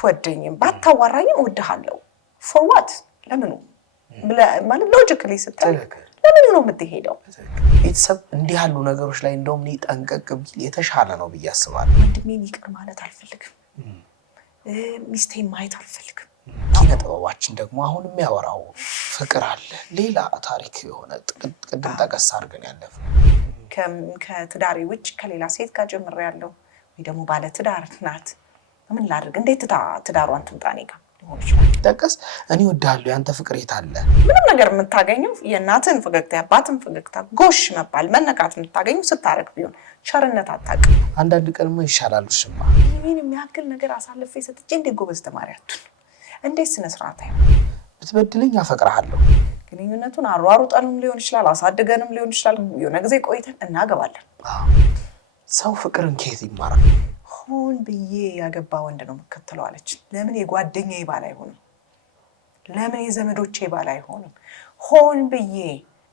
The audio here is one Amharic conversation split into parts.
ባትወደኝም ባታዋራኝም እወድሃለሁ for what ለምኑ ማለት ሎጂካሊ ስታይ ለምን ነው የምትሄደው ቤተሰብ እንዲህ ያሉ ነገሮች ላይ እንደውም ጠንቀቅ ቢል የተሻለ ነው ብዬ አስባለሁ ወንድሜን ይቅር ማለት አልፈልግም ሚስቴን ማየት አልፈልግም ኪነ ጥበባችን ደግሞ አሁን የሚያወራው ፍቅር አለ ሌላ ታሪክ የሆነ ቅድም ጠቀስ አድርገን ያለፈ ከትዳሬ ውጭ ከሌላ ሴት ጋር ጀምሬያለሁ ወይ ደግሞ ባለ ትዳር ናት ምን ላድርግ እንዴት ትዳሯን ትምጣኔ ጋር ሊሆን ይችላል ጠቀስ እኔ ወዳለሁ ያንተ ፍቅር የታለ ምንም ነገር የምታገኘው የእናትን ፈገግታ ያባትን ፈገግታ ጎሽ መባል መነቃት የምታገኘው ስታረግ ቢሆን ቸርነት አታውቅ አንዳንድ ቀንሞ ይሻላል ሽማ ይሄን የሚያክል ነገር አሳልፌ ሰጥቼ እንዴ ጎበዝ ተማሪያቱን እንዴት ስነ ስርዓት አይሆን ብትበድልኝ አፈቅርሃለሁ ግንኙነቱን አሯሩጠንም ሊሆን ይችላል አሳድገንም ሊሆን ይችላል የሆነ ጊዜ ቆይተን እናገባለን ሰው ፍቅርን ከየት ይማራል ሆን ብዬ ያገባ ወንድ ነው መከተለው አለች ለምን የጓደኛዬ ባል አይሆንም ለምን የዘመዶቼ ባል አይሆንም ሆን ብዬ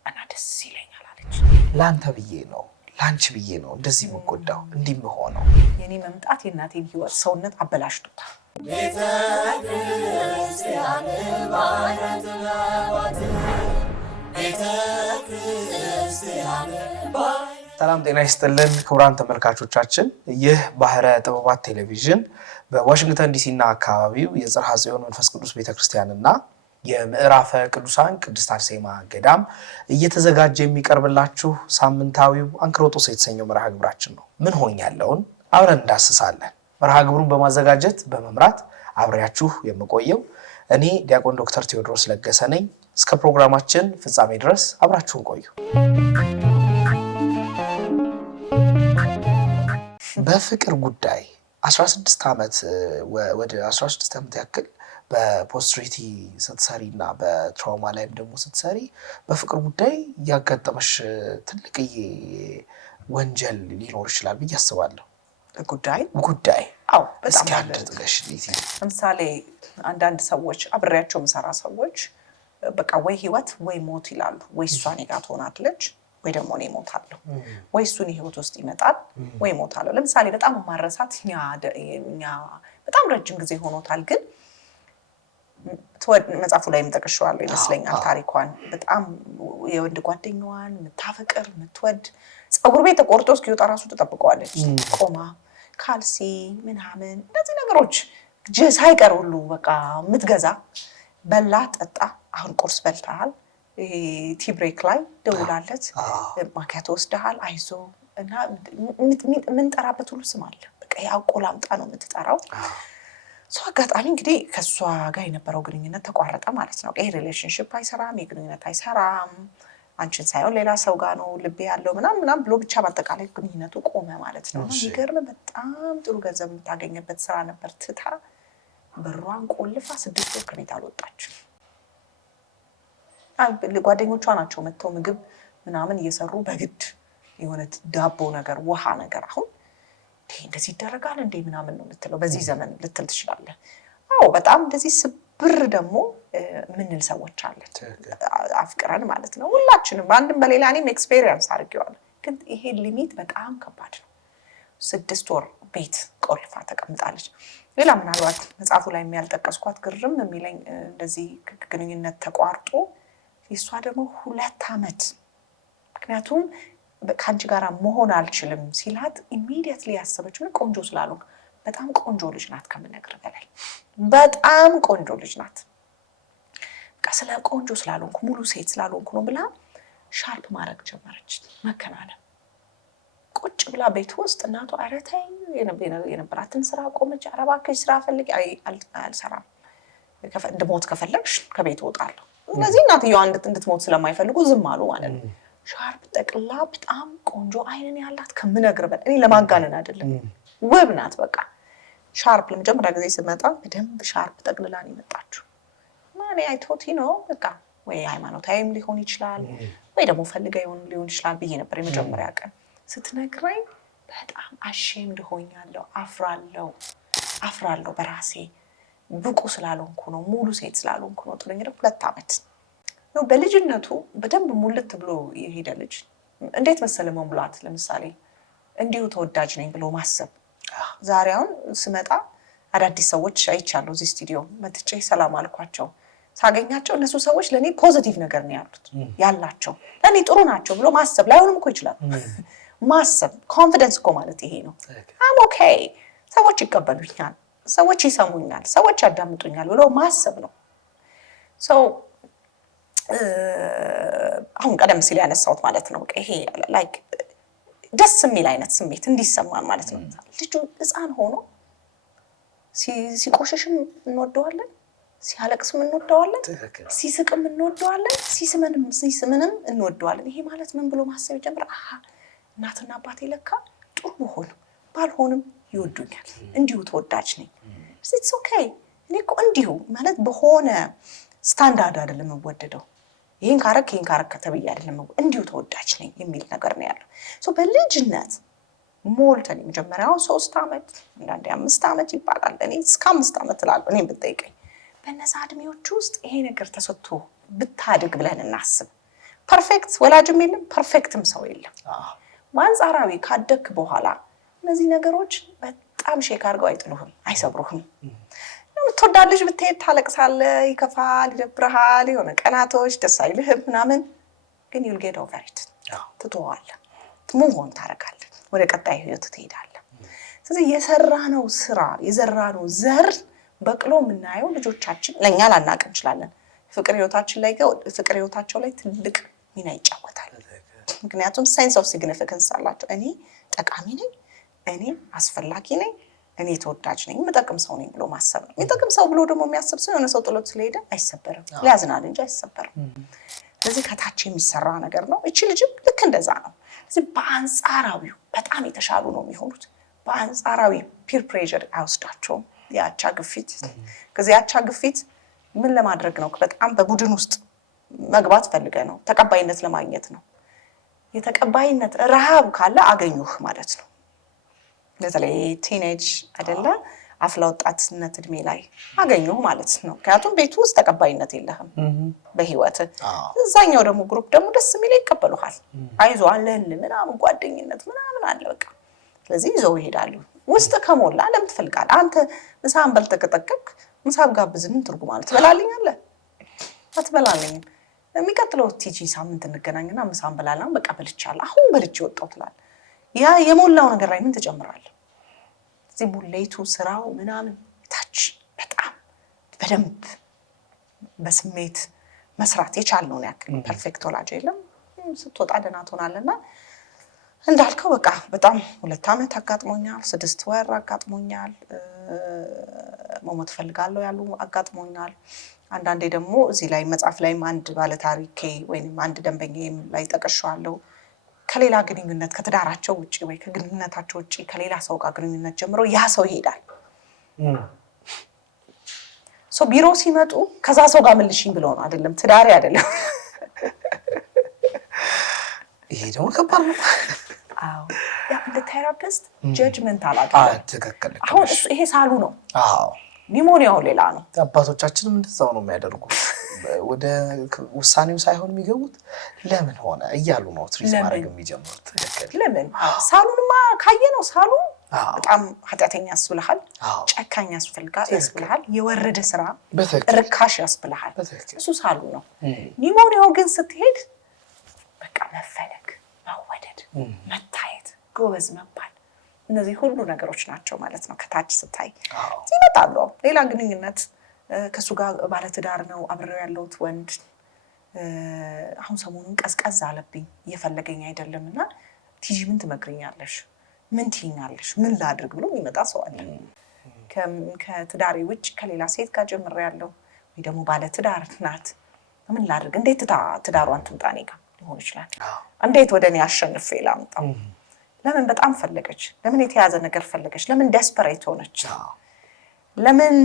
እና ደስ ይለኛል አለች ላንተ ብዬ ነው ላንቺ ብዬ ነው እንደዚህ መቆዳው እንዲህ መሆነው የኔ መምጣት የእናቴን ህይወት ሰውነት አበላሽቶታል ቤተ ክርስቲያን ባህረት ለዋት ቤተ ክርስቲያን ሰላም ጤና ይስጥልን ክቡራን ተመልካቾቻችን ይህ ባህረ ጥበባት ቴሌቪዥን በዋሽንግተን ዲሲ እና አካባቢው የጽርሐ ጽዮን መንፈስ ቅዱስ ቤተክርስቲያንና የምዕራፈ ቅዱሳን ቅድስት አርሴማ ገዳም እየተዘጋጀ የሚቀርብላችሁ ሳምንታዊው አንክሮጦስ የተሰኘው መርሃ ግብራችን ነው ምን ሆኛለውን አብረን እንዳስሳለን መርሃ ግብሩን በማዘጋጀት በመምራት አብሬያችሁ የምቆየው እኔ ዲያቆን ዶክተር ቴዎድሮስ ለገሰ ነኝ እስከ ፕሮግራማችን ፍጻሜ ድረስ አብራችሁን ቆዩ በፍቅር ጉዳይ 16 ዓመት ወደ 16 ዓመት ያክል በፖስትሪቲ ስትሰሪና በትራውማ ላይም ደግሞ ስትሰሪ በፍቅር ጉዳይ ያጋጠመሽ ትልቅዬ ወንጀል ሊኖር ይችላል ብዬ አስባለሁ ጉዳይ አው በጣም አድርገሽ ለምሳሌ አንዳንድ ሰዎች አብሬያቸው መሰራ ሰዎች በቃ ወይ ህይወት ወይ ሞት ይላሉ ወይ እሷን ጋር ትሆናለች ወይ ደግሞ እኔ ሞታለሁ ወይ እሱን ህይወት ውስጥ ይመጣል ወይ ሞታለሁ ለምሳሌ በጣም ማረሳት እኛ በጣም ረጅም ጊዜ ሆኖታል ግን መጽሐፉ ላይ ተጠቅሷል ይመስለኛል ታሪኳን በጣም የወንድ ጓደኛዋን ምታፈቅር ምትወድ ጸጉር ቤት ተቆርጦ እስኪወጣ ራሱ ተጠብቀዋለች ቆማ ካልሲ ምናምን እንደዚህ ነገሮች ሳይቀር ሁሉ በቃ ምትገዛ በላ ጠጣ አሁን ቁርስ በልታል ቲ ብሬክ ላይ ደውላለች ማካቶ ወስደሃል አይዞ እና ምን ጠራበት ሁሉ ስም አለ በቃ ያቆላምጣ ነው የምትጠራው ሶ አጋጣሚ እንግዲህ ከሷ ጋር የነበረው ግንኙነት ተቋረጠ ማለት ነው ይሄ ሪሌሽንሺፕ አይሰራም የግንኙነት አይሰራም አንቺን ሳይሆን ሌላ ሰው ጋር ነው ልብ ያለው ምናምን ብሎ ብቻ ማጠቃላይ ግንኙነቱ ቆመ ማለት ነው የሚገርም በጣም ጥሩ ገንዘብ የምታገኝበት ስራ ነበር ትታ በሯን ቆልፋ 6 ወር ከቤት አልወጣችም ጓደኞቿ ናቸው መተው ምግብ ምናምን እየሰሩ በግድ የሆነ ዳቦ ነገር ውሃ ነገር አሁን እንደዚህ ይደረጋል እንዴ ምናምን ነው ልትለው በዚህ ዘመን ልትል ትችላለህ አዎ በጣም እንደዚህ ስብር ደግሞ ምንል ሰዎች አለን አፍቅረን ማለት ነው ሁላችንም አንድም በሌላ እኔም ኤክስፒሪየንስ አድርጌዋለሁ ግን ይሄ ሊሚት በጣም ከባድ ነው 6 ወር ቤት ቆልፋ ተቀምጣለች ሌላ ምናልባት መጽሐፉ ላይ የሚያልጠቀስኳት ግርም የሚለኝ እንደዚህ ግንኙነት ተቋርጦ እሷ ደግሞ 2 አመት ምክንያቱም ካንቺ ጋራ መሆን አልችልም ሲላት ኢሚዲየትሊ ያሰበችው ቆንጆ ስላልሆንክ በጣም ቆንጆ ልጅ ናት ከምነግር በላይ በጣም ቆንጆ ልጅ ናት ስለ ቆንጆ ስላልሆንኩ ሙሉ ሴት ስላልሆንኩ ነው ብላ ሻርፕ ማድረግ ጀመረች መከናነብ ቁጭ ብላ ቤት ውስጥ እናቷ አረታይ የነበራትን ስራ ቆመች አረባከሽ ስራ ፈልጊ አልሰራም እንደሞት ከፈለግሽ ከቤት ወጣለሁ እነዚህ እናትየው እንድትሞት ስለማይፈልጉ ዝም አሉ ማለት ነው ሻርፕ ጠቅላ በጣም ቆንጆ አይንን ያላት ከምነግር በላይ እኔ ለማጋነን አይደለም ውብ ናት በቃ ሻርፕ ለመጀመሪያ ጊዜ ስመጣ በደንብ ሻርፕ ጠቅልላ ነው የመጣችው ማን አይቶት ነው በቃ ወይ ሃይማኖታዊም ሊሆን ይችላል ወይ ደግሞ ፈልገው ሊሆን ይችላል ብዬ ነበር የመጀመሪያ ቀን ስትነግረኝ በጣም አሼምድ ሆኛለሁ አፍራለሁ በራሴ ብቁ ስላልሆንኩ ነው ሙሉ ሴት ስላልሆንኩ ነው ጥሎኝ 2 አመት ነው በልጅነቱ በደንብ ሙልት ብሎ የሄደ ልጅ እንዴት መሰለ መሙላት ለምሳሌ እንዲሁ ተወዳጅ ነኝ ብሎ ማሰብ ዛሬውን ስመጣ አዳዲስ ሰዎች አይቻለሁ እዚህ ስቱዲዮ መጥቼ ሰላም አልኳቸው ሳገኛቸው እነሱ ሰዎች ለኔ ፖዚቲቭ ነገር ነው ያላቸው ለኔ ጥሩ ናቸው ብሎ ማሰብ ላይሆንም እኮ ይችላል ማሰብ ኮንፊደንስ እኮ ማለት ይሄ ነው አም ኦኬ ሰዎች ይቀበሉኛል ሰዎች ይሰሙኛል ሰዎች ያዳምጡኛል ብሎ ማሰብ ነው ሶ አሁን ቀደም ሲል ያነሳሁት ማለት ነው ይሄ ላይክ ደስ የሚል አይነት ስሜት እንዲሰማን ማለት ነው ልጁ ህፃን ሆኖ ሲቆሽሽም እንወደዋለን ሲያለቅስም እንወደዋለን ሲስቅም እንወደዋለን ሲስምንም እንወደዋለን ይሄ ማለት ምን ብሎ ማሰብ ይጀምራል እናትና አባቴ ለካ ጥሩ ሆኖ ባልሆንም ይወዱኛል እንዲሁ ተወዳጅ ነኝ it's okay እኔ እኮ እንዲሁ ማለት በሆነ ስታንዳርድ አይደለም ወደደው ይሄን ካረክ ተብዬ አይደለም እንዲሁ ተወዳጅ ነኝ የሚል ነገር ነው ያለው ሶ በልጅነት ሞልተን መጀመሪያው 3 አመት አንዳንዴ 5 አመት ይባላል እኔ እስከ 5 አመት እላለሁ እኔ ብትጠይቀኝ በእነዛ እድሜዎች ውስጥ ይሄ ነገር ተሰጥቶ ብታድግ ብለን እናስብ ፐርፌክት ወላጅም የለም ፐርፌክትም ሰው የለም ማንጻራዊ ካደክ በኋላ እነዚህ ነገሮች በጣም ሼክ አድርገው አይጥሉህም አይሰብሩህም ተወዳለሽ ብትሄድ ታለቅሳለህ ይከፋል ይደብርሃል የሆነ ቀናቶች ደስ አይልህም ምናምን ግን you'll get over it ትተዋለህ ትሙን ታረጋለህ ወደ ቀጣይ ህይወት ትሄዳለህ ስለዚህ የሰራነው ስራ የዘራነው ዘር በቅሎ ምናየው ልጆቻችን ለኛ ላናቅ እንችላለን ፍቅር ህይወታቸው ላይ ትልቅ ሚና ይጫወታል ምክንያቱም ሴንስ ኦፍ ሲግኒፊካንስ አላቸው እኔ ጠቃሚ ነኝ እኔ አስፈላጊ ነኝ እኔ ተወዳጅ ነኝ መጠቅም ሰው ነኝ ብሎ ማሰብ ነው መጠቅም ሰው ብሎ ደግሞ የሚያስብ ሰው የሆነ ሰው ጥሎት ስለሄደ አይሰበርም ሊያዝናል እንጂ አይሰበርም ስለዚህ ከታች የሚሰራ ነገር ነው እቺ ልጅም ልክ እንደዛ ነው ስለዚህ በአንጻራዊው በጣም የተሻሉ ነው የሚሆኑት በአንጻራዊ ፒር ፕሬሸር አይወስዳቸውም ያቻ ግፊት ከዚህ ያቻ ግፊት ምን ለማድረግ ነው በጣም በቡድን ውስጥ መግባት ፈልገ ነው ተቀባይነት ለማግኘት ነው የተቀባይነት ረሃብ ካለ አገኙህ ማለት ነው ለተለይ ቲኔጅ አይደለ አፍላ ወጣትነት እድሜ ላይ አገኙህ ማለት ነው ምክንያቱም ቤት ውስጥ ተቀባይነት የለህም በህይወት እዛኛው ደግሞ ግሩፕ ደግሞ ደስ የሚል ይቀበሉሃል አይዞ አለን ምናምን ጓደኝነት ምናምን አለ በቃ ስለዚህ ይዘው ይሄዳሉ ውስጥ ከሞላ ለምን ትፈልጋለህ አንተ ምሳን በልተከተከክ ምሳብ ጋብዝ ምን ትርጉም አለ ትበላልኛለህ አትበላልኝ የሚቀጥለው ቲጂ ሳምንት እንገናኝና ምሳን በላላም በቃ በልቻለሁ አሁን በልቼ ወጣው ትላል ያ የሞላው ነገር ላይ ምን ተጨምራለህ እዚህ ቡሌቱ ስራው ምናምን ታች በጣም በደንብ በስሜት መስራት የቻልነው ያክል ፐርፌክት ወላጅ የለም ስትወጣ ደህና ትሆናለና እንዳልከው በቃ በጣም 2 አመት አጋጥሞኛል 6 ወር አጋጥሞኛል መሞት ፈልጋለሁ ያሉ አጋጥሞኛል አንዳንዴ ደግሞ እዚህ ላይ መጽሐፍ ላይም አንድ ባለ ታሪኬ ወይንም አንድ ደንበኛዬም ላይ ተቀሻለሁ ከሌላ ግንኙነት ከተዳራቸው ውጪ ወይ ከግንኙነታቸው ውጪ ከሌላ ሰው ጋር ግንኙነት ጀምሮ ያ ሰው ይሄዳል ሶ ቢሮ ሲመጡ ከዛ ሰው ጋር መልሽኝ ብለው ነው አይደለም ትዳሬ አይደለም ይሄ ደግሞ ከባድ ነው አዎ ያ እንደ ቴራፒስት ጀጅመንት አላደረገም ትክክል አሁን ይሄ ሳሉ ነው አዎ ኒሞኒያው ሌላ ነው አባቶቻችንም እንደዛው ነው የሚያደርጉት ወደ ውሳኔው ሳይሆን የሚገቡት ለምን ሆነ እያሉ ነው ትሪት ማድረግ የሚጀምሩት ለምን ሳሉንማ ካየነው ሳሉ በጣም ኃጢአተኛ ያስብልሃል ጨካኝ ያስብልሃል የወረደ ስራ ርካሽ ያስብልሃል እሱ ሳሉ ነው ኒሞኒያው ግን ስትሄድ በቃ መፈለግ መወደድ መታየት ጎበዝ መባል እነዚህ ሁሉ ነገሮች ናቸው ማለት ነው ከታች ስታይ ይመጣሉ ሌላ ግንኙነት ከሱ ጋር ባለ ትዳር ነው አብረው ያለውት ወንድ አሁን ሰሞኑን ቀዝቀዝ አለብኝ እየፈለገኝ አይደለምና ቲጂ ምን ትመክሪኛለሽ ምን ትይኛለሽ ምን ላድርግ ብሎ ይመጣ ሰው አለ ከትዳሬ ውጭ ከሌላ ሴት ጋር ጀምሬ ያለው ወይ ደግሞ ባለ ትዳር ናት ምን ላድርግ እንዴት ትዳሯን ትምጣኔ ጋር ሊሆን ይችላል እንዴት ወደኔ አሸንፌ ላምጣው ለምን በጣም ፈለገች ለምን የተያዘ ነገር ፈለገች ለምን ዴስፐሬት ሆነች ለምን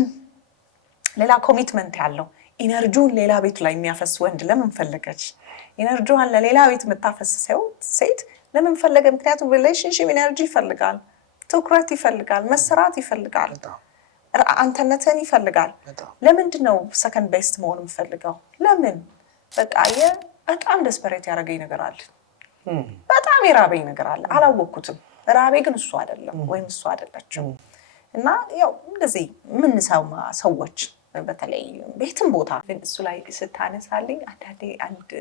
ሌላ ኮሚትመንት ያለው ኢነርጂውን ሌላ ቤት ላይ የሚያፈስ ወንድ ለምን ፈለገች ኢነርጂዋን ለሌላ ቤት የምታፈስ ሴት ለምን ፈለገ ምክንያቱም ሪሌሽንሺፕ ኢነርጂ ይፈልጋል ትኩረት ይፈልጋል መስራት ይፈልጋል አንተነትን ይፈልጋል ለምንድነው ሰከንድ ቤስት መሆን የምፈልገው ለምን በቃ በጣም ዴስፐሬት ያደረገኝ ነገር አለ በጣም የራበኝ ነገር አለ አላወኩትም ራቤ ግን እሱ አይደለም ወይም እሱ አይደለችም እና ያው እንደዚህ ምን ሰዎች በተለይ ቤትም ቦታ እሱ ላይ ስታነሳልኝ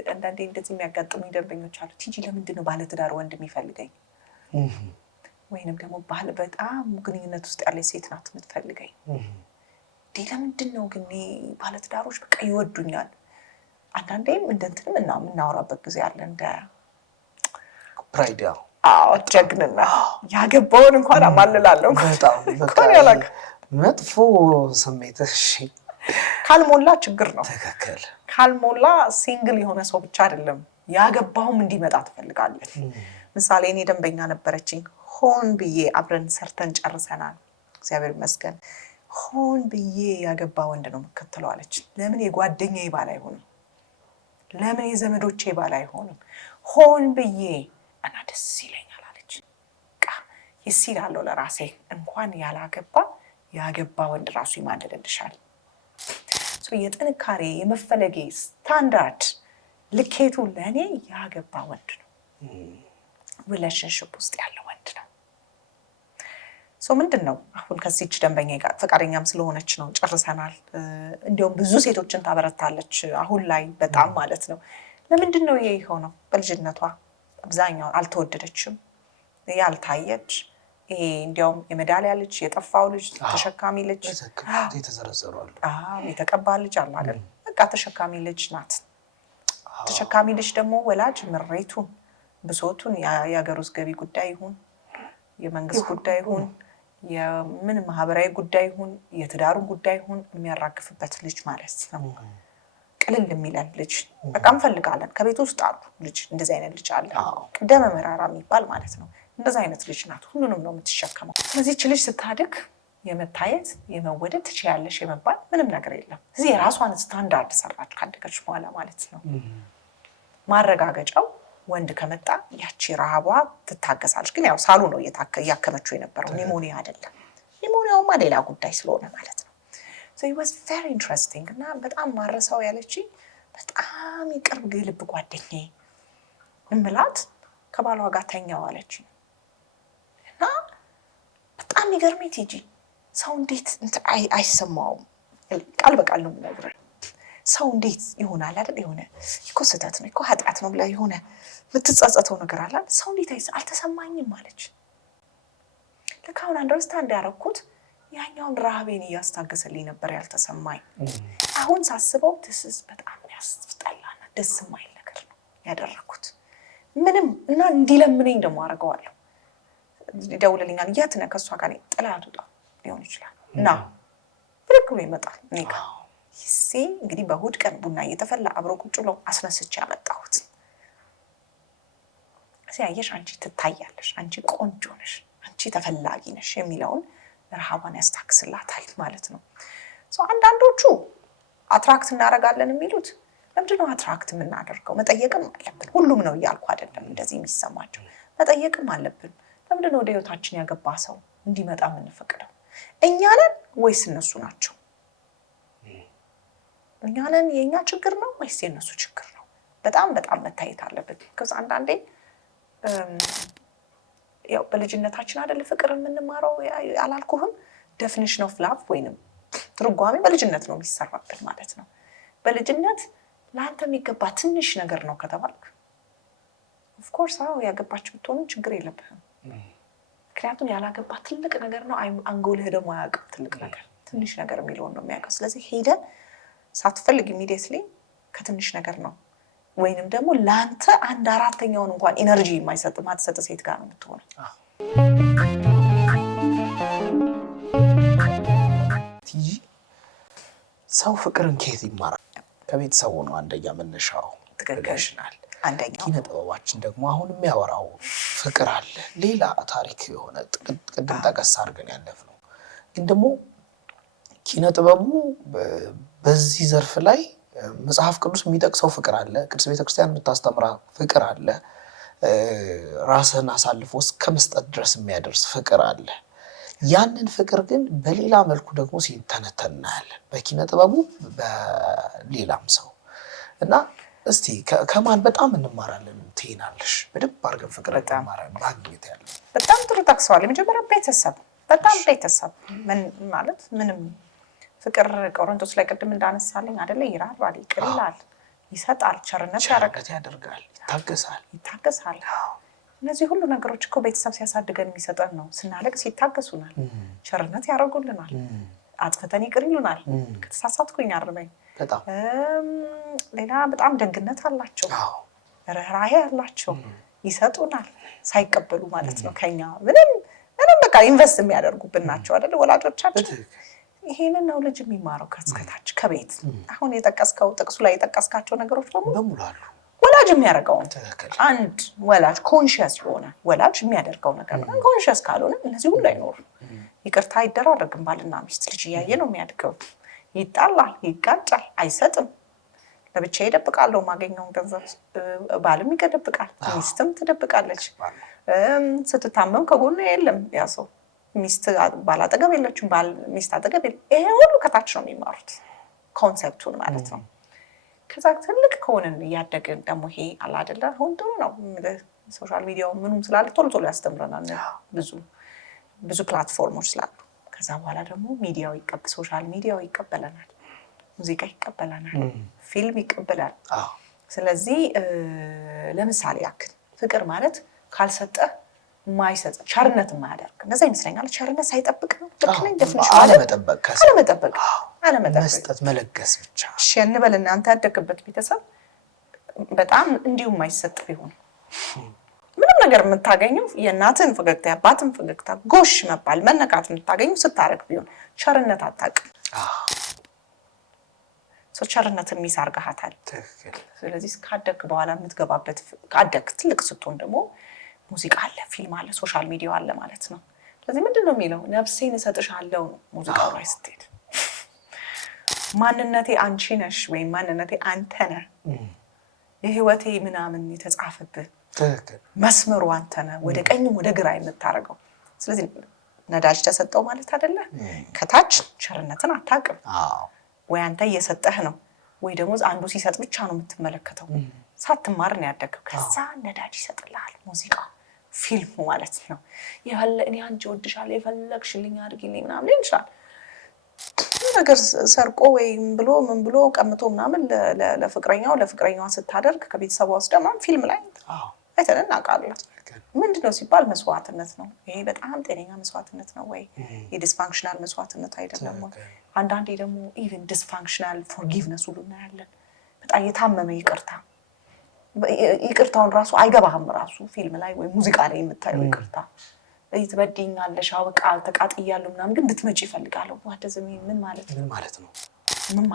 አንዳንዴ እንደዚህ የሚያጋጥሙ ደንበኞች አሉ። ቲጂ ለምንድን ነው ባለትዳር ወንድ የሚፈልገኝ? ወይንም ደግሞ በጣም ግንኙነት ውስጥ ያለች ሴት ናት የምትፈልገኝ። ለምንድን ነው ግን ባለትዳሮች በቃ ይወዱኛል? አንዳንዴም እንደንትንም የምናወራበት ጊዜ አለ እንደ ፕራይድ ጀግንና ያገባውን እንኳን አማልላለሁ እንኳን ያላገ መጥፎ ስሜት ካልሞላ ችግር ነው። ትክክል። ካልሞላ ሲንግል የሆነ ሰው ብቻ አይደለም ያገባውም እንዲመጣ ትፈልጋለች። ምሳሌ እኔ ደንበኛ ነበረችኝ። ሆን ብዬ አብረን ሰርተን ጨርሰናል፣ እግዚአብሔር ይመስገን። ሆን ብዬ ያገባ ወንድ ነው የምከተለው አለች። ለምን የጓደኛዬ ባል አይሆንም? ለምን የዘመዶቼ ባል አይሆንም? ሆን ብዬ እና ደስ ይለኛል አለች። ይሲላለሁ ለራሴ እንኳን ያገባ ወንድ ራሱ ይማንደልልሻል። የጥንካሬ የመፈለጌ ስታንዳርድ ልኬቱ ለእኔ ያገባ ወንድ ነው፣ ሪሌሽንሽፕ ውስጥ ያለ ወንድ ነው። ምንድን ነው አሁን ከዚች ደንበኛ ጋር ፈቃደኛም ስለሆነች ነው ጨርሰናል። እንዲሁም ብዙ ሴቶችን ታበረታለች አሁን ላይ በጣም ማለት ነው። ለምንድን ነው ይሄ የሆነው? በልጅነቷ አብዛኛው አልተወደደችም፣ ያልታየች ይሄ እንዲያውም የሜዳሊያ ልጅ፣ የጠፋው ልጅ፣ ተሸካሚ ልጅ ተዘረዘሯል። የተቀባ ልጅ አለ አይደል? በቃ ተሸካሚ ልጅ ናት። ተሸካሚ ልጅ ደግሞ ወላጅ ምሬቱን፣ ብሶቱን የሀገር ውስጥ ገቢ ጉዳይ ይሁን የመንግስት ጉዳይ ይሁን የምን ማህበራዊ ጉዳይ ይሁን የትዳሩን ጉዳይ ይሁን የሚያራግፍበት ልጅ ማለት ነው። ቅልል የሚለን ልጅ በቃ እንፈልጋለን። ከቤት ውስጥ አሉ ልጅ እንደዚህ አይነት ልጅ አለ። ደመ መራራ የሚባል ማለት ነው። እንደዚህ አይነት ልጅ ናት። ሁሉንም ነው የምትሸከመው። ስለዚህች ልጅ ስታድግ የመታየት የመወደድ ትችያለሽ የመባል ምንም ነገር የለም። እዚህ የራሷን ስታንዳርድ ሰራች ካደገች በኋላ ማለት ነው። ማረጋገጫው ወንድ ከመጣ ያቺ ረሃቧ ትታገሳለች። ግን ያው ሳሉ ነው እያከመችው የነበረው ኒሞኒያ አይደለም። ኒሞኒያውማ ሌላ ጉዳይ ስለሆነ ማለት ነው። so it was very interesting እና በጣም ማረሳው ያለች በጣም የቅርብ የልብ ጓደኛዬ እምላት ከባሏ ጋር ተኛው አለች። እና በጣም ይገርመኝ ቲጂ ሰው እንዴት አይሰማውም? ቃል በቃል ነው የምነግርህ። ሰው እንዴት ይሆናል አይደል? የሆነ እኮ ስህተት ነው እኮ ኃጢአት ነው ብላ የሆነ የምትጸጸተው ነገር አለ። ሰው እንዴት አልተሰማኝም አለች። ልክ አሁን አንደርስታንድ ያደረኩት ያኛውን ረሃቤን እያስታገሰልኝ ነበር ያልተሰማኝ። አሁን ሳስበው ትስስ በጣም ያስጠላና ደስ የማይል ነገር ነው ያደረኩት። ምንም እና እንዲለምነኝ ደግሞ አደርገዋለሁ። ይደውልልኛል። የት ነህ? ከእሷ ጋር ጥላት ውጣ ሊሆን ይችላል እና ብድግ ብሎ ይመጣል እኔ ጋር። እንግዲህ በእሑድ ቀን ቡና እየተፈላ አብሮ ቁጭ ብለው አስነስቼ ያመጣሁት። አየሽ አንቺ ትታያለሽ፣ አንቺ ቆንጆ ነሽ፣ አንቺ ተፈላጊ ነሽ የሚለውን ረሃቧን ያስታክስላታል ማለት ነው። አንዳንዶቹ አትራክት እናደርጋለን የሚሉት ለምንድን ነው አትራክት የምናደርገው? መጠየቅም አለብን። ሁሉም ነው እያልኩ አይደለም እንደዚህ የሚሰማቸው። መጠየቅም አለብን። ለምንድን ነው ወደ ህይወታችን ያገባ ሰው እንዲመጣ የምንፈቅደው? እኛ ነን ወይስ እነሱ ናቸው? እኛ ነን የእኛ ችግር ነው ወይስ የእነሱ ችግር ነው? በጣም በጣም መታየት አለበት። ከዛ አንዳንዴ ያው በልጅነታችን አይደል ፍቅር የምንማረው አላልኩህም? ዴፊኒሽን ኦፍ ላቭ ወይንም ትርጓሜ በልጅነት ነው የሚሰራበት ማለት ነው። በልጅነት ለአንተ የሚገባ ትንሽ ነገር ነው ከተባልክ ኦፍ ኮርስ ያገባችሁ ብትሆኑ ችግር የለብህም። ምክንያቱም ያላገባ ትልቅ ነገር ነው። አንጎልህ ደግሞ አያውቅም ትልቅ ነገር፣ ትንሽ ነገር የሚለውን ነው የሚያውቀው። ስለዚህ ሄደን ሳትፈልግ ኢሚዲየትሊ ከትንሽ ነገር ነው ወይንም ደግሞ ለአንተ 1/4ኛውን እንኳን ኢነርጂ ማትሰጥ ሴት ጋር ነው የምትሆነው። ቲጂ ሰው ፍቅርን ከየት ይማራል? ከቤተሰቡ ነው አንደኛ መነሻው። ትክክልሽናል። አንደኛው ኪነ ጥበባችን ደግሞ አሁን የሚያወራው ፍቅር አለ። ሌላ ታሪክ የሆነ ቅድም ጠቀስ አድርገን ያለፍነው ግን ደግሞ ኪነ ጥበቡ በዚህ ዘርፍ ላይ መጽሐፍ ቅዱስ የሚጠቅሰው ፍቅር አለ። ቅድስት ቤተክርስቲያን የምታስተምራ ፍቅር አለ። ራስህን አሳልፎ እስከ መስጠት ድረስ የሚያደርስ ፍቅር አለ። ያንን ፍቅር ግን በሌላ መልኩ ደግሞ ሲተነተን እናያለን፣ በኪነ ጥበቡ በሌላም ሰው እና እስቲ ከማን በጣም እንማራለን ትይናለሽ? በደንብ አድርገን ፍቅር እንማራለን ማግኘት ያለ በጣም ጥሩ ጠቅሰዋል። የመጀመሪያ ቤተሰብ በጣም ቤተሰብ ምን ማለት ምንም ፍቅር ቆሮንቶስ ላይ ቅድም እንዳነሳልኝ አይደለ ይራራል ይቅር ይላል ይሰጣል ቸርነት ያደርጋል ይታገሳል እነዚህ ሁሉ ነገሮች እኮ ቤተሰብ ሲያሳድገን የሚሰጠን ነው ስናለቅስ ይታገሱናል ቸርነት ያደርጉልናል አጥፍተን ይቅር ይሉናል ከተሳሳትኩኝ አርበኝ በጣም ሌላ በጣም ደግነት አላቸው ርህራሄ አላቸው ይሰጡናል ሳይቀበሉ ማለት ነው ከኛ ምንም በቃ ኢንቨስት የሚያደርጉብን ናቸው አይደል ወላጆቻችን ይሄንን ነው ልጅ የሚማረው ከስከታች ከቤት አሁን የጠቀስከው ጥቅሱ ላይ የጠቀስካቸው ነገሮች በሙሉ አሉ ወላጅ የሚያደርገው አንድ ወላጅ ኮንሺየስ የሆነ ወላጅ የሚያደርገው ነገር ነው ኮንሺየስ ካልሆነ እነዚህ ሁሉ አይኖር ይቅርታ አይደራረግም ባልና ሚስት ልጅ ያየ ነው የሚያድገው ይጣላል ይጋጫል አይሰጥም ለብቻ ይደብቃል ማገኘው ገንዘብ ባልም ይደብቃል ሚስትም ትደብቃለች ስትታመም ከጎኑ የለም ያ ሰው ሚስት ባል አጠገብ የለችም ባል ሚስት አጠገብ ይሄ ሁሉ ከታች ነው የሚማሩት ኮንሰፕቱን ማለት ነው ከዛ ትልቅ ከሆነን ያደገን ደግሞ ይሄ አላ አይደለ አሁን ጥሩ ነው ሶሻል ሚዲያው ምንም ስላለ ቶሎ ያስተምረናል ብዙ ፕላትፎርሞች ስላሉ ከዛ በኋላ ደግሞ ሚዲያው ሶሻል ሚዲያው ይቀበለናል ሙዚቃ ይቀበለናል ፊልም ይቀበላል ስለዚህ ለምሳሌ ያክል ፍቅር ማለት ካልሰጠ ማይሰጥ ቸርነት ማያደርግ እንደዛ ይመስለኛል ቸርነት ሳይጠብቅ ነው ለክለኝ ዴፊኒሽን አለመጠበቅ መስጠት መለገስ ብቻ እሺ እንበልና አንተ ያደግበት ቤተሰብ በጣም እንዲሁ ማይሰጥ ቢሆን ምንም ነገር የምታገኘው የእናትን ፈገግታ ያባትን ፈገግታ ጎሽ መባል መነቃት የምታገኘው ስታረግ ቢሆን ቸርነት አታውቅም ቸርነትን ሚሳርጋታል ስለዚህ ካደክ በኋላ የምትገባበት ካደክ ትልቅ ስትሆን ደግሞ ሙዚቃ አለ ፊልም አለ ሶሻል ሚዲያ አለ ማለት ነው ስለዚህ ምንድነው የሚለው ነፍሴን እሰጥሻለሁ ሙዚቃው ላይ ስትሄድ ማንነቴ አንቺ ነሽ ወይ ማንነቴ አንተ ነህ የህይወቴ ምናምን የተጻፈበት መስመሩ አንተ ነህ ወደ ቀኝም ወደ ግራ የምታረገው ስለዚህ ነዳጅ ተሰጠው ማለት አይደለ ከታች ቸርነትን አታውቅም ወይ አንተ እየሰጠህ ነው ወይ ደግሞ አንዱ ሲሰጥ ብቻ ነው የምትመለከተው ሳትማር ነው ያደገው ከዛ ነዳጅ ይሰጥልሃል ሙዚቃ ፊልሙ ማለት ነው እኔ አንቺ ወድሻለሁ የፈለግሽልኝ አድርጊልኝ ምናምን ይልሻል ነገር ሰርቆ ወይ ምን ብሎ ቀምቶ ምናምን ለፍቅረኛዋ ስታደርግ ከቤተሰቧ ወስዳ ምናምን ፊልም ላይ አይተን እናውቃለን ምንድነው ሲባል መስዋዕትነት ነው ይሄ በጣም ጤነኛ መስዋዕትነት ነው ወይ የዲስፋንክሽናል መስዋዕትነት አይደለም አንዳንዴ ደግሞ ኢቭን ዲስፋንክሽናል ፎርጊቭነስ ሁሉ እናያለን በጣም የታመመ ይቅርታውን ራሱ አይገባህም ራሱ ፊልም ላይ ወይ ሙዚቃ ላይ የምታየው ይቅርታ ይትበድኛለሽ አውቃል ተቃጥያለሁ ምናምን ግን እንድትመጪ ይፈልጋለሁ ዋደዘም ምን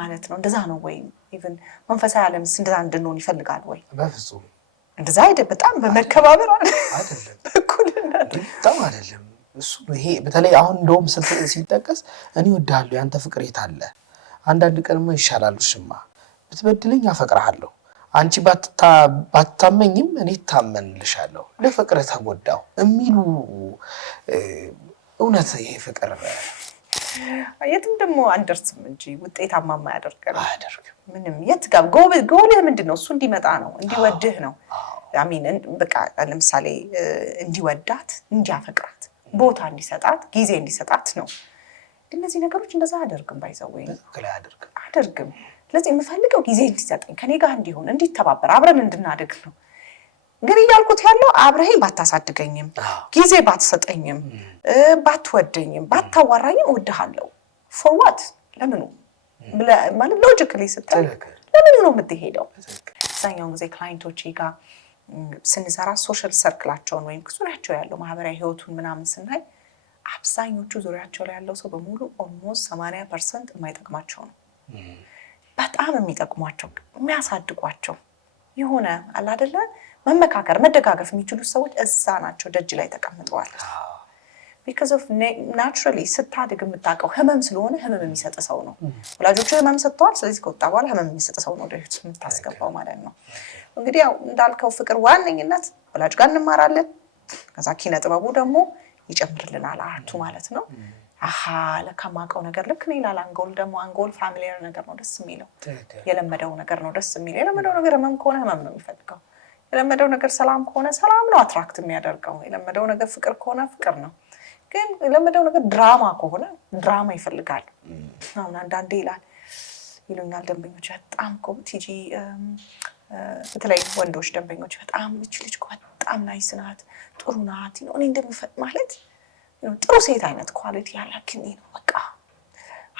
ማለት ነው እንደዛ ነው ወይ ኢቭን መንፈሳዊ ዓለምስ እንደዛ እንድንሆን ይፈልጋል ወይ በፍጹም እንደዛ አይደለም በጣም በመከባበር አይደለም በኩልነት በጣም አይደለም እሱ ይሄ በተለይ አሁን እንደውም ሲጠቀስ እኔ ወዳለሁ ያንተ ፍቅር የታለ አንዳንድ ቀንማ ይሻላል ሽማ ብትበድልኝ አፈቅርሃለሁ አንቺ ባትታመኝም እኔ ታመንልሻለሁ ለፍቅር ተጎዳው የሚሉ እውነት ይሄ ፍቅር የትም ደግሞ አንደርስም እንጂ ውጤታማ ማያደርገን ምንም የት ጋር ጎልህ ምንድነው እሱ እንዲመጣ ነው እንዲወድህ ነው አሚን በቃ ለምሳሌ እንዲወዳት እንዲያፈቅራት ቦታ እንዲሰጣት ጊዜ እንዲሰጣት ነው እነዚህ ነገሮች እንደዛ አደርግም ባይዘው አደርግም ስለዚህ የምፈልገው ጊዜ እንዲሰጠኝ ከኔ ጋር እንዲሆን እንዲተባበር አብረን እንድናደግ ነው ግን ያልኩት ያለው አብረኸኝ ባታሳድገኝም ጊዜ ባትሰጠኝም ባትወደኝም ባታዋራኝም እወድሃለሁ for what ለምኑ ማለት ሎጂካሊ ስታይ ለምኑ ነው የምትሄደው አብዛኛውን ጊዜ ክላይንቶቼ ጋር ስንሰራ ሶሻል ሰርክላቸውን ወይም ዙሪያቸው ያለው ማህበራዊ ህይወቱን ምናምን ስናይ አብዛኞቹ ዙሪያቸው ላይ ያለው ሰው በሙሉ ኦልሞስት 80% የማይጠቅማቸው ነው በጣም የሚጠቅሟቸው የሚያሳድጓቸው የሆነ አለ አይደለ መመካከር መደጋገፍ የሚችሉ ሰዎች እዛ ናቸው ደጅ ላይ ተቀምጠዋል because of naturally ስታድግ የምታውቀው ህመም ስለሆነ ህመም የሚሰጥ ሰው ነው ወላጆቹ ህመም ሰጥተዋል ስለዚህ ከወጣ በኋላ ህመም የሚሰጥ ሰው ነው ደህት የምታስገባው ማለት ነው እንግዲህ ያው እንዳልከው ፍቅር ዋነኝነት ወላጅ ጋር እንማራለን ከዛ ኪነ ጥበቡ ደግሞ ይጨምርልናል አርቱ ማለት ነው ለከማቀው ነገር ልክ ነው ይላል አንጎል ፋሚሊየር ነገር ነው ደስ የሚለው የለመደው ነገር ነው ደስ የሚለው የለመደው ነገር ህመም ከሆነ ህመም ነው የሚፈልገው የለመደው ነገር ሰላም ከሆነ ሰላም ነው አትራክት የሚያደርገው የለመደው ነገር ፍቅር ከሆነ ፍቅር ነው ግን ለምደው ነገር ድራማ ከሆነ ድራማ ይፈልጋል። አሁን አንዳንዴ ይሉኛል ደንበኞች በጣም እኮ ቲጂ በተለይ ወንዶች ደንበኞች በጣም እቺ ልጅ እኮ በጣም ናይስ ናት፣ ጥሩ ናት እኔ እንደምፈጥ ማለት ጥሩ ሴት አይነት ኳሊቲ ያላት ግን ነው በቃ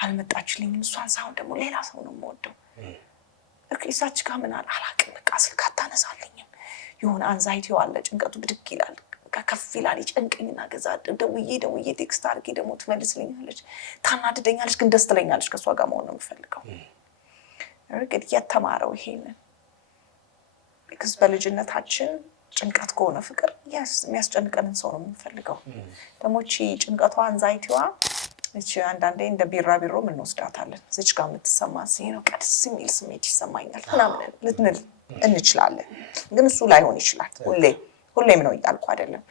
አልመጣችልኝም። እሷን ሳይሆን ደግሞ ሌላ ሰው ነው የምወደው። እሳች ጋር ምን አላውቅም በቃ ስልክ አታነሳልኝም። የሆነ አንዛይቲው አለ፣ ጭንቀቱ ብድግ ይላል፣ ከፍ ይላል፣ ይጨንቀኝና ገዛ ደውዬ ቴክስት አድርጌ ደግሞ ትመልስልኛለች፣ ታናድደኛለች፣ ግን ደስ ትለኛለች። ከእሷ ጋር መሆን ነው የምፈልገው። እንግዲህ የተማረው ይሄንን ቢካዝ በልጅነታችን ጭንቀት ከሆነ ፍቅር የሚያስጨንቀንን ሰው ነው የምንፈልገው። ደግሞ እቺ ጭንቀቷ አንዛይቲዋ እቺ አንዳንዴ እንደ ቢራቢሮ እንወስዳታለን። እዚች ጋር የምትሰማ ነው ቀድስ የሚል ስሜት ይሰማኛል ምናምን ልትንል እንችላለን። ግን እሱ ላይሆን ይችላል። ሁሌም ነው እያልኩ አይደለም።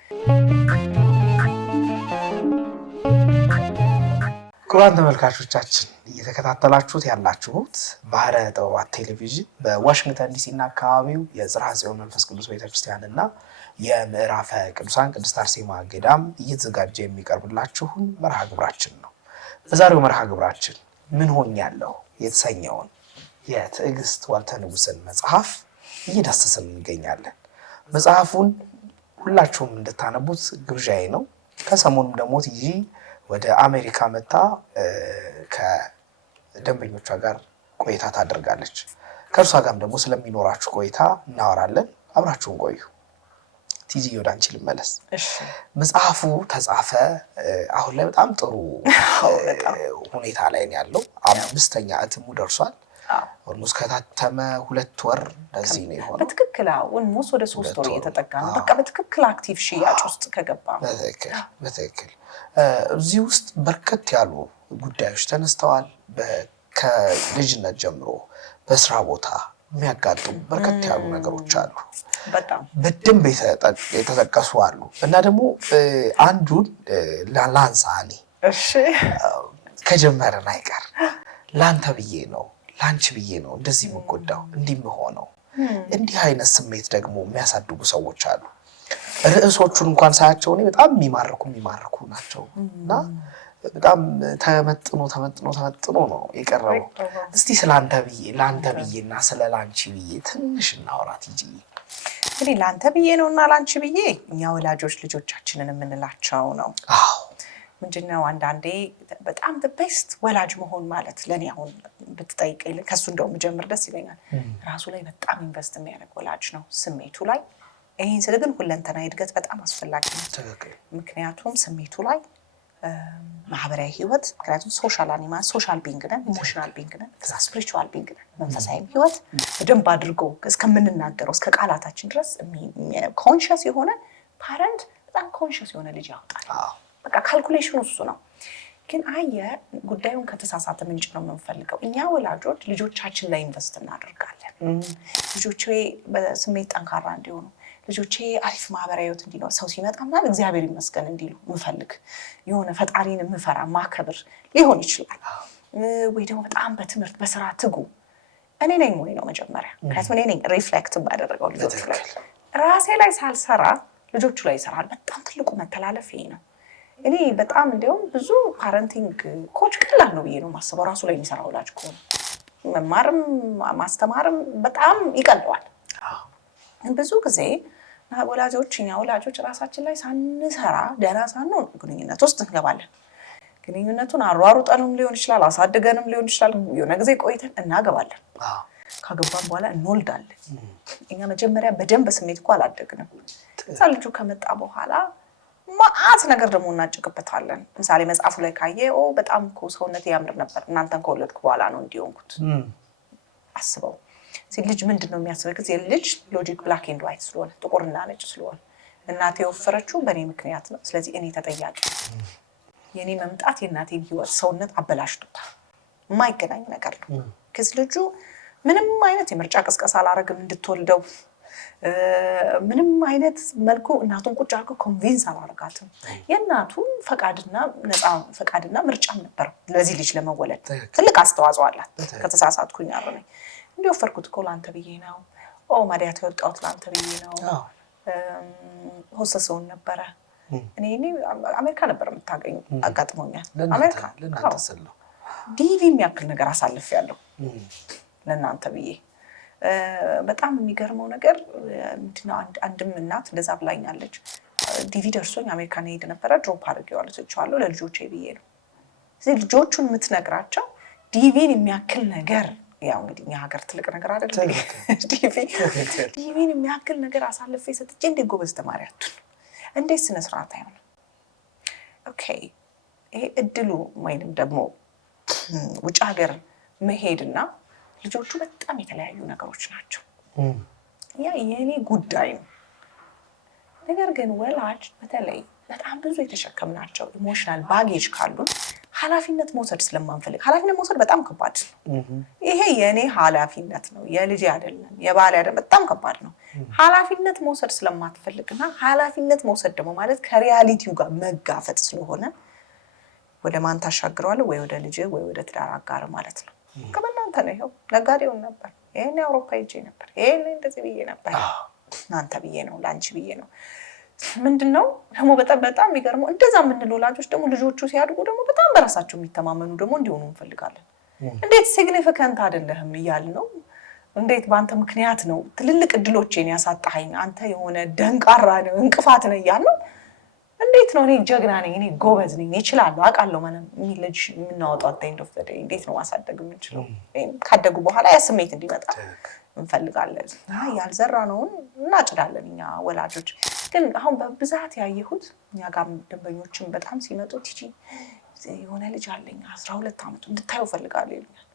ክቡራን ተመልካቾቻችን እየተከታተላችሁት ያላችሁት ባህረ ጥበባት ቴሌቪዥን በዋሽንግተን ዲሲ እና አካባቢው የጽርሐ ጽዮን መንፈስ ቅዱስ ቤተክርስቲያንና የምዕራፈ ቅዱሳን ቅድስት አርሴማ ገዳም እየተዘጋጀ የሚቀርብላችሁን መርሃ ግብራችን ነው። በዛሬው መርሃ ግብራችን ምን ሆኛለሁ የተሰኘውን የትዕግስት ዋልተ ንጉሥን መጽሐፍ እየዳሰስን እንገኛለን። መጽሐፉን ሁላችሁም እንድታነቡት ግብዣዬ ነው። ከሰሞኑም ደግሞ ቲጂ ወደ አሜሪካ መታ ከደንበኞቿ ጋር ቆይታ ታደርጋለች። ከእርሷ ጋርም ደግሞ ስለሚኖራችሁ ቆይታ እናወራለን። አብራችሁን ቆዩ። ቲጂ ወደ አንቺ ልመለስ። መጽሐፉ ተጻፈ። አሁን ላይ በጣም ጥሩ ሁኔታ ላይ ነው ያለው። 5ኛ እትሙ ደርሷል። ኦልሞስት ከታተመ 2 ወር እንደዚህ ነው የሆነው። በትክክል ኦልሞስት ወደ 3 ወር እየተጠጋ ነው። በቃ በትክክል አክቲቭ ሽያጭ ውስጥ ከገባ በትክክል እዚህ ውስጥ በርከት ያሉ ጉዳዮች ተነስተዋል። ከልጅነት ጀምሮ በስራ ቦታ የሚያጋጥሙ በርከት ያሉ ነገሮች አሉ። በጣም በደንብ የተጠቀሱ አሉ እና ደግሞ አንዱን ላንሳ እኔ ከጀመረን አይቀር ላንተ ብዬ ነው ላንቺ ብዬ ነው እንደዚህ የምጎዳው እንዲህ የምሆነው። እንዲህ አይነት ስሜት ደግሞ የሚያሳድጉ ሰዎች አሉ። ርዕሶቹን እንኳን ሳያቸው እኔ በጣም የሚማርኩ ናቸው እና በጣም ተመጥኖ ነው የቀረበው። እስቲ ስላንተ ብዬ ላንተ ብዬና ስለ ላንቺ ብዬ ትንሽ እናውራት እንጂ። እንግዲህ ላንተ ብዬ ነውና ላንቺ ብዬ እኛ ወላጆች ልጆቻችንን የምንላቸው ነው። ምንድነው አንዳንዴ በጣም ቤስት ወላጅ መሆን ማለት ለኔ አሁን ብትጠይቀኝ ከሱ እንደው መጀመር ደስ ይለኛል። ራሱ ላይ በጣም ኢንቨስት የሚያደርግ ወላጅ ነው ስሜቱ ላይ። ይሄን ስለ ግን ሁለንተና እድገት በጣም አስፈላጊ ነው። ምክንያቱም ስሜቱ ላይ ማህበራዊ ህይወት ምክንያቱም ሶሻል አኒማል ሶሻል ቢንግ ነን፣ ኢሞሽናል ቢንግ ነን፣ ስፒሪቹዋል ቢንግ ነን። መንፈሳዊ ህይወት በደንብ አድርጎ እስከምንናገረው እስከ ቃላታችን ድረስ ኮንሺየስ የሆነ ፓረንት በጣም ኮንሺየስ የሆነ ልጅ ያወጣል። በቃ ካልኩሌሽኑ እሱ ነው። ግን ጉዳዩን ከተሳሳተ ምንጭ ነው የምንፈልገው። እኛ ወላጆች ልጆቻችን ላይ ኢንቨስት እናደርጋለን። ልጆቼ በስሜት ጠንካራ እንዲሆኑ፣ ልጆቼ አሪፍ ማህበራዊ ህይወት እንዲኖር፣ ሰው ሲመጣ ምናምን እግዚአብሔር ይመስገን እንዲሉ ምፈልግ የሆነ ፈጣሪን የምፈራ ማከብር ሊሆን ይችላል። ወይ ደግሞ በጣም በትምህርት በስራ ትጉ እኔ ነኝ ወይ ነው መጀመሪያ። ምክንያቱም እኔ ነኝ ሪፍሌክት ባደረገው ልጆቹ ላይ ራሴ ላይ ሳልሰራ ልጆቹ ላይ ይሰራል። በጣም ትልቁ መተላለፍ ይሄ ነው። እኔ በጣም እንደውም ብዙ ፓረንቲንግ ኮች ቀላል ነው ብዬ ነው የማስበው። ራሱ ላይ የሚሰራ ወላጅ ከሆነ መማርም ማስተማርም በጣም ይቀለዋል። ብዙ ጊዜ እኛ ወላጆች ራሳችን ላይ ሳንሰራ ደህና ሳንሆን ግንኙነት ውስጥ እንገባለን። ግንኙነቱን አሯሩጠንም ሊሆን ይችላል፣ አሳድገንም ሊሆን ይችላል። የሆነ ጊዜ ቆይተን እናገባለን። ካገባን በኋላ እንወልዳለን። እኛ መጀመሪያ በደንብ ስሜት እኮ አላደግንም። እዛ ልጁ ከመጣ በኋላ ማአት ነገር ደግሞ እናጭቅበታለን። ምሳሌ መጽሐፉ ላይ ካየ በጣም እኮ ሰውነቴ ያምር ነበር እናንተን ከወለድኩ በኋላ ነው እንዲሆንኩት። አስበው ልጅ ምንድነው የሚያስበው? ጊዜ ልጅ ሎጂክ ብላክ ኤንድ ዋይት ስለሆነ ጥቁርና ነጭ ስለሆነ እናቴ የወፈረችው በእኔ ምክንያት ነው፣ ስለዚህ እኔ ተጠያቂ። የኔ መምጣት የእናቴን ህይወት ሰውነት አበላሽቶታል። የማይገናኝ ነገር ነው። ከዚህ ልጁ ምንም አይነት የምርጫ ቅስቀሳ አላረግም እንድትወልደው ምንም አይነት መልኩ እናቱን ቁጭ አድርጎ ኮንቪንስ አላረጋትም። የእናቱን ፈቃድና ምርጫም ነበር ለዚህ ልጅ ለመወለድ ትልቅ አስተዋጽኦ አላት። ከተሳሳትኩኝ አረኝ እንዲወፈርኩት እኮ ላንተ ብዬ ነው። ማዲያት የወጣሁት ላንተ ብዬ ነው። ሆሰሰውን ነበረ እኔ አሜሪካ ነበር የምታገኙ አጋጥሞኛል አሜሪካ ለእናንተ ስል ነው ዲቪ የሚያክል ነገር አሳልፌያለሁ ለእናንተ ብዬ በጣም የሚገርመው ነገር ምንድነው አንድም እናት እንደዛ ብላኛለች ዲቪ ደርሶኝ አሜሪካን ሄድ ነበር ድሮፕ አድርጌዋለሁ ትቻለሁ ለልጆቼ ብዬ ነው ስለዚህ ልጆቹን የምትነግራቸው ዲቪን የሚያክል ነገር ያው እንግዲህ እኛ ሀገር ትልቅ ነገር አይደለም ዲቪን የሚያክል ነገር አሳልፌ ሰጥቼ እንዴት ጎበዝ ተማሪ አትሁን እንዴት ስነ ስርዓት አይሆን ኦኬ ይሄ እድሉ ወይንም ደግሞ ውጭ ሀገር መሄድና ልጆቹ በጣም የተለያዩ ነገሮች ናቸው ያ የኔ ጉዳይ ነው ነገር ግን ወላጅ በተለይ በጣም ብዙ የተሸከምናቸው ኢሞሽናል ባጌጅ ካሉ ኃላፊነት መውሰድ ስለማንፈልግ ኃላፊነት መውሰድ በጣም ከባድ ነው ይሄ የኔ ኃላፊነት ነው የልጅ አይደለም የባሌ አይደለም በጣም ከባድ ነው ኃላፊነት መውሰድ ስለማትፈልግና ኃላፊነት መውሰድ ደግሞ ማለት ከሪያሊቲው ጋር መጋፈጥ ስለሆነ ወደ ማን ታሻግረዋለህ ወይ ወደ ልጅ ወይ ወደ ትዳር አጋር ማለት ነው ከመናንተ ነው ይሄው ነጋዴውን ነበር ይሄን አውሮፓ ሄጄ ነበር ይሄን እንደዚህ ብዬ ነበር እናንተ ብዬ ነው ላንቺ ብዬ ነው ምንድነው ደግሞ በጣም የሚገርመው እንደዛ ምን ወላጆች ደግሞ ልጆቹ ሲያድጉ ደግሞ በጣም በራሳቸው የሚተማመኑ ደግሞ እንዲሆኑ እንፈልጋለን እንዴት ሲግኒፊካንት አይደለህም ይያል ነው እንዴት ባንተ ምክንያት ነው ትልልቅ እድሎቼን ያሳጣኸኝ አንተ የሆነ ደንቃራ ነው እንቅፋት ነው ይያል ነው እንዴት ነው እኔ ጀግና ነኝ እኔ ጎበዝ ነኝ እችላለሁ አቃለሁ ማለት ልጅ የምናወጣው አታይንድ ኦፍ ዘ ዴይ እንዴት ነው ማሳደግ የምንችለው ካደጉ በኋላ ያ ስሜት እንዲመጣ እንፈልጋለን ያልዘራነውን እናጭዳለን እኛ ወላጆች ግን አሁን በብዛት ያየሁት እኛ ጋር ደንበኞችን በጣም ሲመጡ ቲጂ የሆነ ልጅ አለኝ 12 አመቱ እንድታየው ፈልጋለሁ ይሉኛል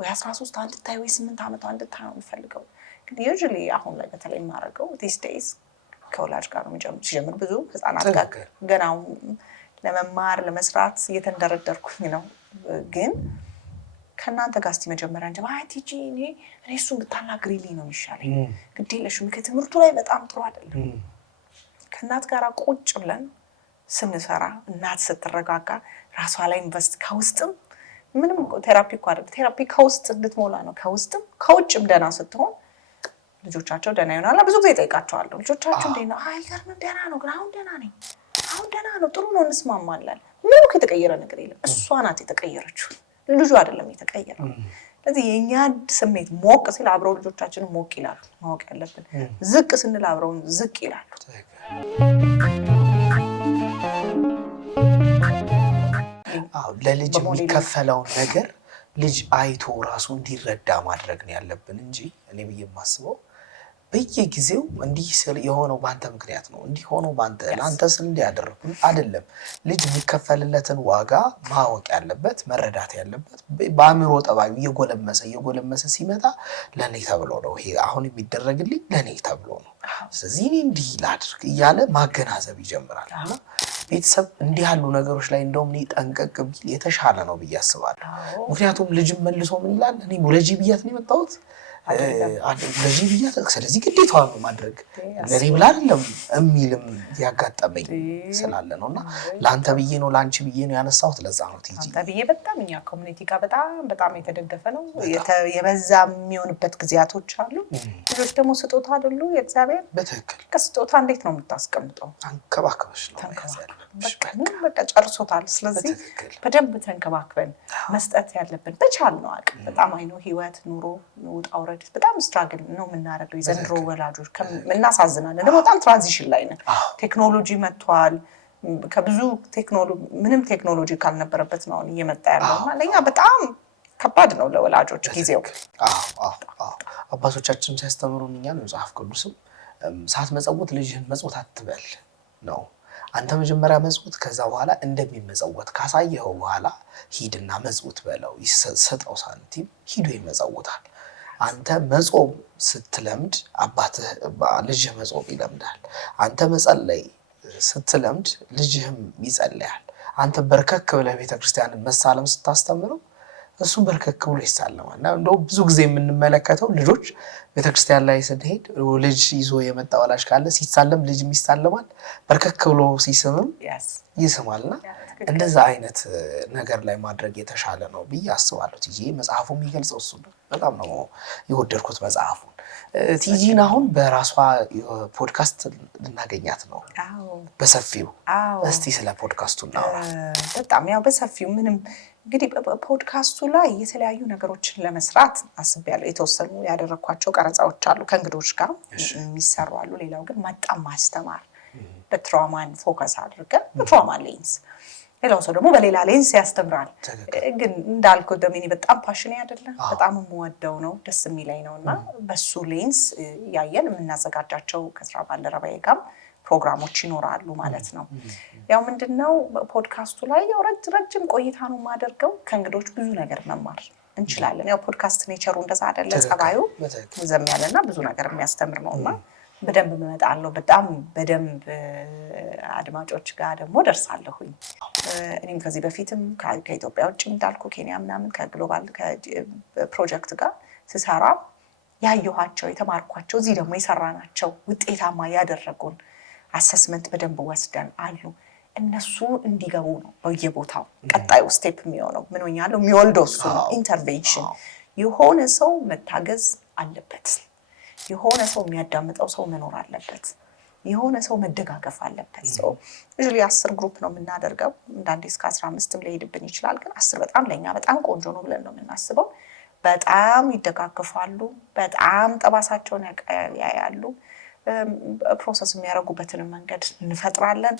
ወይ 13 አንድ ታይ ወይ 8 አመቱ አንድ ታይ ነው ፈልገው ግን usually አሁን ላይ በተለይ ማረገው these days ከወላጅ ጋር ነው ሲጀምር ብዙ ህፃናት ጋር ገናው ለመማር ለመስራት እየተንደረደርኩኝ ነው ግን ከናንተ ጋር እስቲ መጀመሪያ እንጂ ቲጂ እኔ እሱን ብታናግሪልኝ ነው የሚሻለኝ ግዴለሽም ከትምህርቱ ላይ በጣም ጥሩ አይደለም ከናት ጋር ቁጭ ብለን ስንሰራ እናት ስትረጋጋ ራሷ ላይ ኢንቨስት ከውስጥም ምንም ቴራፒ እኮ አይደል ቴራፒ ከውስጥ እንድትሞላ ነው ከውስጥም ከውጭም ደና ስትሆን ልጆቻቸው ደና ይሆናል ብዙ ጊዜ ጠይቃቸዋለሁ ልጆቻቸው እንዴት ነው አይገርምም ደና ነው ግን አሁን ደና ነው ጥሩ ነው እንስማማለን ምንም ከተቀየረ ነገር የለም እሷ ናት የተቀየረችው ልጁ አይደለም የተቀየረው ስለዚህ የኛ ስሜት ሞቅ ሲል አብረው ልጆቻችን ሞቅ ይላሉ ማወቅ ያለብን ዝቅ ስንል አብረው ዝቅ ይላሉ ለልጅ የሚከፈለው ነገር ልጅ አይቶ ራሱ እንዲረዳ ማድረግ ነው ያለብን እንጂ እኔ በየማስበው በየጊዜው እንዲህ ስለ የሆነው ባንተ ምክንያት ነው እንዲህ ሆኖ ባንተ ስል እንዲያደርጉ አይደለም ልጅ የሚከፈልለትን ዋጋ ማወቅ ያለበት መረዳት ያለበት በአእምሮ ጠባዩ እየጎለመሰ ሲመጣ ለኔ ተብሎ ነው ይሄ አሁን የሚደረግልኝ ለኔ ተብሎ ነው ስለዚህ እኔ እንዲህ ላድርግ እያለ ማገናዘብ ይጀምራል ቤተሰብ እንዲህ ያሉ ነገሮች ላይ እንደውም እኔ ጠንቀቅ ቢል የተሻለ ነው ብዬ አስባለሁ ምክንያቱም ልጅም መልሶ ምን ይላል እኔ ወለጂ ብያት ነው የመጣሁት ወለጂ ብያት ስለዚህ ግዴታው ነው ማድረግ ለኔ ብላ አይደለም እሚልም ያጋጠመኝ ስላለ ነውና ላንተ ብዬ ነው ላንቺ ብዬ ነው ያነሳሁት ለዛ ነው ቲጂ አንተ ብዬ በጣም እኛ ኮሚኒቲ ጋር በጣም የተደገፈ ነው የበዛ የሚሆንበት ጊዜያቶች አሉ ልጆች ደግሞ ስጦታ አይደሉ የእግዚአብሔር በትክክል ከስጦታ እንዴት ነው የምታስቀምጠው አንከባከበሽ ነው በቃ ጨርሶታል ስለዚህ በደንብ ተንከባክበን መስጠት ያለብን በቻልነው አቅም በጣም አይኖ ህይወት ኑሮ ውጣው ረድ በጣም ስትራግል ነው የምናረገው የዘንድሮ ወላጆች እናሳዝናለን ደግሞ በጣም ትራንዚሽን ላይ ነን ቴክኖሎጂ መጥቷል ከብዙ ምንም ቴክኖሎጂ ካልነበረበት ነው እየመጣ ያለውና ለኛ በጣም ከባድ ነው ለወላጆች ጊዜው አባቶቻችን ሲያስተምሩን እኛ ነው መጽሐፍ ቅዱስም ሰዓት መጸወት ልጅህን መጽወት አትበል ነው አንተ መጀመሪያ መጽወት ከዛ በኋላ እንደሚመጸወት ካሳየው በኋላ ሂድና መጽወት በለው ይሰጠው ሳንቲም ሂዶ ይመጸውታል አንተ መጾም ስትለምድ አባትህ ልጅህ መጾም ይለምዳል አንተ መጸለይ ስትለምድ ልጅህም ይጸልያል አንተ በርከክ ብለህ ቤተክርስቲያንን መሳለም ስታስተምረው እሱ በርከክ ብሎ ይሳለማል እና እንደው ብዙ ጊዜ የምንመለከተው ልጆች ቤተክርስቲያን ላይ ስንሄድ ልጅ ይዞ የመጣ ወላጅ ካለ ሲሳለም ልጅም ይሳለማል በርከክ ብሎ ሲስምም ይስማልና እንደዛ አይነት ነገር ላይ ማድረግ የተሻለ ነው ብዬ አስባለሁ። ቲጂ መጽሐፉ የሚገልጸው እሱ ነው። በጣም ነው የወደድኩት መጽሐፉን። ቲጂን አሁን በራሷ ፖድካስት ልናገኛት ነው በሰፊው። እስቲ ስለ ፖድካስቱ እናውራ። በጣም ያው በሰፊው ምንም እንግዲህ ፖድካስቱ ላይ የተለያዩ ነገሮችን ለመስራት አስቤያለሁ። የተወሰኑ ያደረኳቸው ቀረጻዎች አሉ ከእንግዶች ጋር የሚሰሩ አሉ። ሌላው ግን በጣም ማስተማር በትራውማን ፎከስ አድርገን በትራውማ ሌንስ፣ ሌላው ሰው ደግሞ በሌላ ሌንስ ያስተምራል። ግን እንዳልኩት ደሜኒ በጣም ፓሽኔ አይደለም፣ በጣም የምወደው ነው፣ ደስ የሚለኝ ነውና በሱ ሌንስ ያየን የምናዘጋጃቸው ከስራ ባልደረባዬ ጋር ፕሮግራሞች ይኖራሉ ማለት ነው። ያው ምንድነው ፖድካስቱ ላይ ያው ረጅም ቆይታ ነው የማደርገው። ከእንግዶች ብዙ ነገር መማር እንችላለን። ያው ፖድካስት ኔቸሩ እንደዛ አይደለ፣ ጸባዩ ዘም ያለና ብዙ ነገር የሚያስተምር ነውና በደንብ እመጣለሁ። በጣም በደንብ አድማጮች ጋር ደግሞ ደርሳለሁኝ። እኔም ከዚህ በፊትም ከኢትዮጵያ ውጭ እንዳልኩ ኬንያ ምናምን ከግሎባል ፕሮጀክት ጋር ስሰራ ያየኋቸው የተማርኳቸው እዚህ ደግሞ የሰራናቸው ውጤታማ ያደረጉን አሰስመንት በደንብ ወስደን አሉ። እነሱ እንዲገቡ ነው በየቦታው ቀጣዩ ስቴፕ የሚሆነው። ምን ሆኛለሁ የሚወልደው እሱ ነው። ኢንተርቬንሽን የሆነ ሰው መታገዝ አለበት። የሆነ ሰው የሚያዳምጠው ሰው መኖር አለበት። የሆነ ሰው መደጋገፍ አለበት። ሰው usually 10 ግሩፕ ነው የምናደርገው። አንዳንዴ እስከ 15ም ሊሄድብን ይችላል። ግን 10 በጣም ለኛ በጣም ቆንጆ ነው ብለን ነው የምናስበው። በጣም ይደጋገፋሉ። በጣም ጠባሳቸውን ያያሉ። ፕሮሰስ የሚያደርጉበትን መንገድ እንፈጥራለን።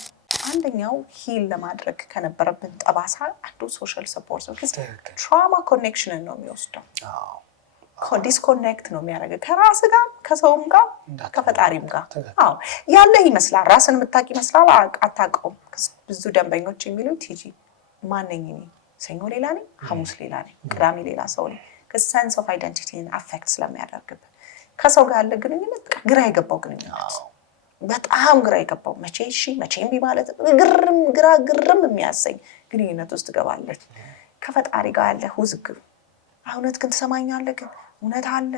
አንደኛው ሂል ለማድረግ ከነበረብን ጠባሳ አንዱ ሶሻል ሰፖርት ነው። ትራውማ ኮኔክሽንን ነው የሚወስደው። ዲስኮኔክት ነው የሚያደርገው ከራስ ጋር ከሰውም ጋር ከፈጣሪም ጋር። ያለህ ይመስላል፣ ራስን የምታውቅ ይመስላል፣ አታውቀውም። ብዙ ደንበኞች የሚሉት ቲጂ ማንኝ ነኝ፣ ሰኞ ሌላ ነኝ፣ ሐሙስ ሌላ ነኝ፣ ቅዳሜ ሌላ ሰው ነኝ። ከሰንስ ኦፍ አይደንቲቲን አፌክት ስለሚያደርግብን ከሰው ጋር ያለ ግንኙነት ግራ የገባው ግንኙነት በጣም ግራ የገባው መቼ እሺ መቼ እምቢ ማለት ግርም የሚያሰኝ ግንኙነት ውስጥ ገባለች። ከፈጣሪ ጋር ያለ ውዝግብ እውነት ግን ትሰማኛለህ፣ ግን እውነት አለ፣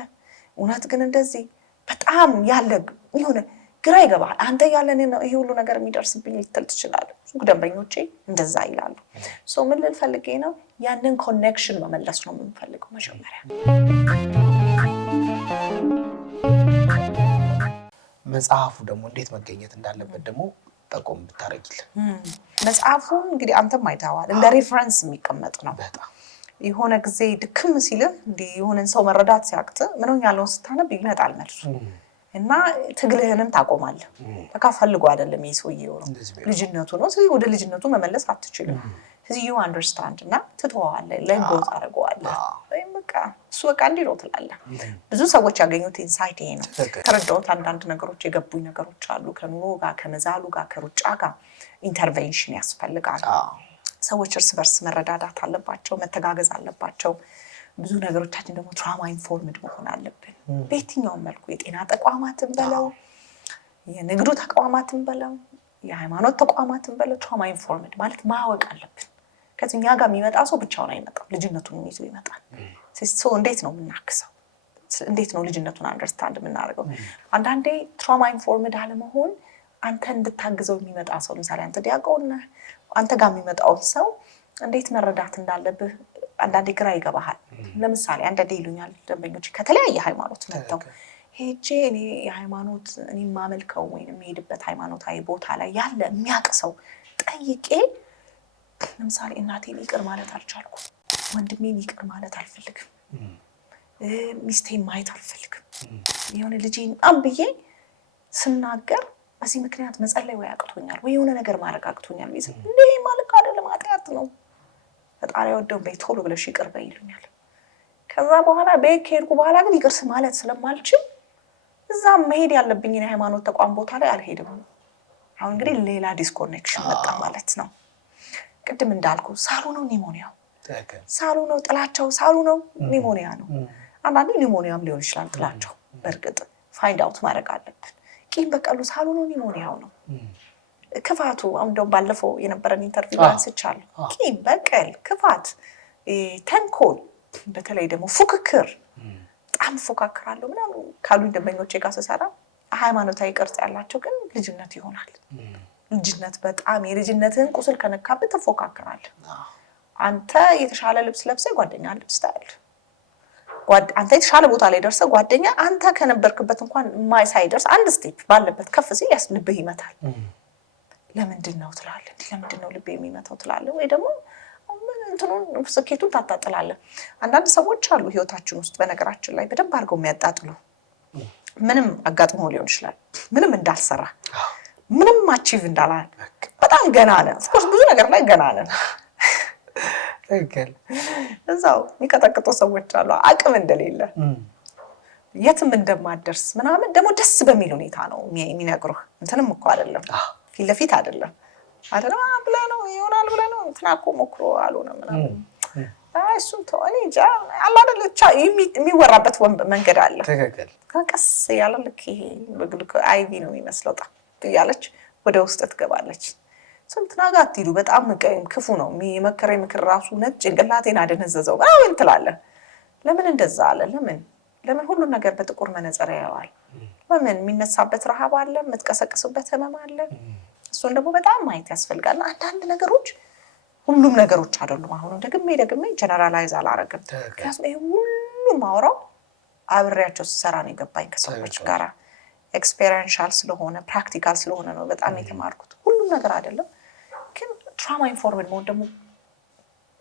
እውነት ግን እንደዚህ በጣም ያለ የሆነ ግራ ይገባል። አንተ ያለን ነው ይሄ ሁሉ ነገር የሚደርስብኝ ልትል ትችላለህ። ብዙ ደንበኞቼ እንደዛ ይላሉ። ሶ ምን ልፈልጌ ነው ያንን ኮኔክሽን መመለስ ነው የምንፈልገው መጀመሪያ። መጽሐፉ ደግሞ እንዴት መገኘት እንዳለበት ደግሞ ጠቆም ብታረጊልን። መጽሐፉ እንግዲህ አንተም አይተዋል፣ እንደ ሬፈረንስ የሚቀመጥ ነው። በጣም የሆነ ጊዜ ድክም ሲልህ እንዲህ የሆነን ሰው መረዳት ሲያቅት ምንም ያለውን ስታነብ ይመጣል መልሱ እና ትግልህንም ታቆማለህ። በቃ ፈልጎ አይደለም ይሄ ሰውዬው ነው ልጅነቱ ነው። ስለዚህ ወደ ልጅነቱ መመለስ አትችልም። ስለዚህ you understand እና ትተዋለህ፣ ለጎ ታደርገዋለህ። ወይም በቃ እሱ በቃ እንዲህ ነው ትላለህ። ብዙ ሰዎች ያገኙት ኢንሳይት ይሄ ነው። ተረዳሁት። አንዳንድ ነገሮች የገቡኝ ነገሮች አሉ። ከኑሮ ጋር ከመዛሉ ጋር ከሩጫ ጋር ኢንተርቬንሽን ያስፈልጋል። ሰዎች እርስ በርስ መረዳዳት አለባቸው፣ መተጋገዝ አለባቸው። ብዙ ነገሮቻችን ደግሞ ትራውማ ኢንፎርምድ መሆን አለብን። በየትኛውም መልኩ የጤና ተቋማትን በለው የንግዱ ተቋማትን በለው የሃይማኖት ተቋማትን በለው ትራውማ ኢንፎርምድ ማለት ማወቅ አለብን። ከዚህ እኛ ጋር የሚመጣ ሰው ብቻውን አይመጣም፣ ልጅነቱን ይዞ ይመጣል። ሰው እንዴት ነው የምናክሰው? እንዴት ነው ልጅነቱን አንደርስታንድ የምናደርገው? አንዳንዴ ትራውማ ኢንፎርምድ አለመሆን አንተ እንድታግዘው የሚመጣ ሰው ለምሳሌ አንተ ዲያቆን ነህ፣ አንተ ጋር የሚመጣውን ሰው እንዴት መረዳት እንዳለብህ አንዳንዴ ግራ ይገባሃል። ለምሳሌ አንዳንዴ ይሉኛል ደንበኞች ከተለያየ ሃይማኖት መጥተው ሄጄ እኔ የሃይማኖት እኔ ማመልከው ወይንም የምሄድበት ሃይማኖታዊ ቦታ ላይ ያለ የሚያውቅ ሰው ጠይቄ ለምሳሌ እናቴን ይቅር ማለት አልቻልኩም፣ ወንድሜን ይቅር ማለት አልፈልግም፣ ሚስቴን ማየት አልፈልግም፣ የሆነ ልጄን ብዬ ስናገር በዚህ ምክንያት መጸለይ ወይ አቅቶኛል ወይ የሆነ ነገር ማድረግ አቅቶኛል ወይ እንዴ ማለት አይደለም፣ ኃጢአት ነው፣ ፈጣሪ ወደው በቶሎ ብለሽ ይቅር በይ ይሉኛል። ከዛ በኋላ ከሄድኩ በኋላ ግን ይቅር ማለት ስለማልችል እዛም መሄድ ያለብኝ የሃይማኖት ተቋም ቦታ ላይ አልሄድም። አሁን እንግዲህ ሌላ ዲስኮኔክሽን መጣ ማለት ነው። ቅድም እንዳልኩ ሳሉ ነው ኒሞኒያው፣ ሳሉ ነው ጥላቻው፣ ሳሉ ነው ኒሞኒያ ነው። አንዳንዴ ኒሞኒያም ሊሆን ይችላል ጥላቻው። በእርግጥ ፋይንድ አውት ማድረግ አለብን። ቂም በቀሉ ሳሉ ነው ኒሞኒያው ነው። ክፋቱ እንደውም ባለፈው የነበረን ኢንተርቪው አንስቻለሁ። ቂም በቀል፣ ክፋት፣ ተንኮል፣ በተለይ ደግሞ ፉክክር በጣም ፎካከራለሁ ምናምን ካሉኝ ደንበኞቼ ጋር ስሰራ ሃይማኖታዊ ቅርጽ ያላቸው ግን ልጅነት ይሆናል። ልጅነት በጣም የልጅነትህን ቁስል ከነካበት ተፎካከራለህ። አንተ የተሻለ ልብስ ለብሰህ ጓደኛ ልብስ ታያለህ። አንተ የተሻለ ቦታ ላይ ደርሰህ ጓደኛ አንተ ከነበርክበት እንኳን ሳይደርስ አንድ ስቴፕ ባለበት ከፍ ሲል ልብህ ይመታል። ለምንድን ነው ትላለህ? እንዴ ለምንድን ነው ልብ የሚመታው ትላለህ? ወይ ደግሞ እንትኑን ስኬቱን ታጣጥላለህ። አንዳንድ ሰዎች አሉ ህይወታችን ውስጥ በነገራችን ላይ በደንብ አድርገው የሚያጣጥሉ ምንም አጋጥሞ ሊሆን ይችላል ምንም እንዳልሰራ ምንም አቺቭ እንዳላል በጣም ገና ነን። ኦፍ ኮርስ ብዙ ነገር ላይ ገና ነን። እዛው የሚቀጠቅጡ ሰዎች አሉ አቅም እንደሌለ የትም እንደማደርስ ምናምን ደግሞ ደስ በሚል ሁኔታ ነው የሚነግሩህ። እንትንም እኮ አይደለም ፊት ለፊት አይደለም ብለህ ነው ይሆናል ብለህ ነው እንትና እኮ ሞክሮ አልሆነም ምናምን እሱን ተወኔ አላ አይደለቻ የሚወራበት መንገድ አለ። ትክክል ከቀስ ያለ ልክ ይሄ በግልኮ አይቪ ነው የሚመስለው እያለች ወደ ውስጥ ትገባለች። እንትና ጋር አትሂዱ በጣም ክፉ ነው የመከረኝ ምክር ራሱ ነጭ ጭንቅላቴን አደነዘዘው ምናምን ትላለህ። ለምን እንደዛ አለ? ለምን ሁሉን ነገር በጥቁር መነጽር ያያዋል? ለምን የሚነሳበት ረሃብ አለ፣ የምትቀሰቅስበት ህመም አለ። እሱን ደግሞ በጣም ማየት ያስፈልጋል። አንዳንድ ነገሮች ሁሉም ነገሮች አይደሉም። አሁን ደግሜ ጀነራላይዝ አላረግም። ምክንያቱም ይሄ ሁሉ ማውራው አብሬያቸው ስሰራ ነው የገባኝ ከሰዎች ጋር ኤክስፔሪንሻል ስለሆነ ፕራክቲካል ስለሆነ ነው በጣም የተማርኩት። ሁሉም ነገር አይደለም ግን ትራማ ኢንፎርምድ መሆን ደግሞ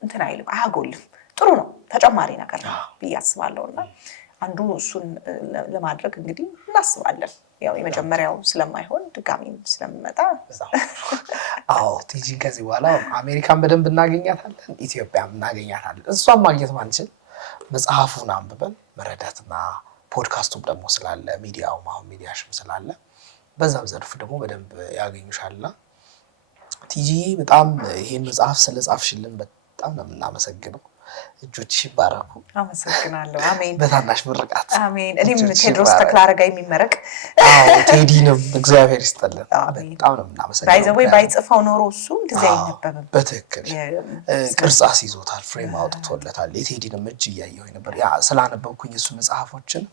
እንትን አይልም አያጎልም። ጥሩ ነው ተጨማሪ ነገር ነው ብዬ አስባለሁና አንዱ እሱን ለማድረግ እንግዲህ እናስባለን። ያው የመጀመሪያው ስለማይሆን ድጋሚም ስለምመጣ ቲጂ ከዚህ በኋላ አሜሪካን በደንብ እናገኛታለን፣ ኢትዮጵያም እናገኛታለን። እሷን ማግኘት ማንችል መጽሐፉን አንብበን መረዳትና ፖድካስቱም ደግሞ ስላለ ሚዲያውም አሁን ሚዲያሽም ስላለ በዛም ዘርፍ ደግሞ በደንብ ያገኙሻልና ቲጂ በጣም ይሄን መጽሐፍ ስለጻፍሽልን በጣም ነው የምናመሰግነው። እጆችሽ ይባረኩ። አመሰግናለሁ። አሜን። በታናሽ ምርቃት አሜን። እኔም ቴድሮስ ተክለአረጋ የሚመረቅ ቴዲንም እግዚአብሔር ይስጥልን። በጣም ነው የምናመሰግነው። ባይዘዌ ባይጽፈው ኖሮ እሱ እንደዚህ አይነበብም። በትክክል ቅርጽ አስይዞታል፣ ፍሬም አውጥቶለታል። የቴዲንም እጅ እያየሁኝ ነበር። ያ ስላነበብኩኝ እሱ መጽሐፎችን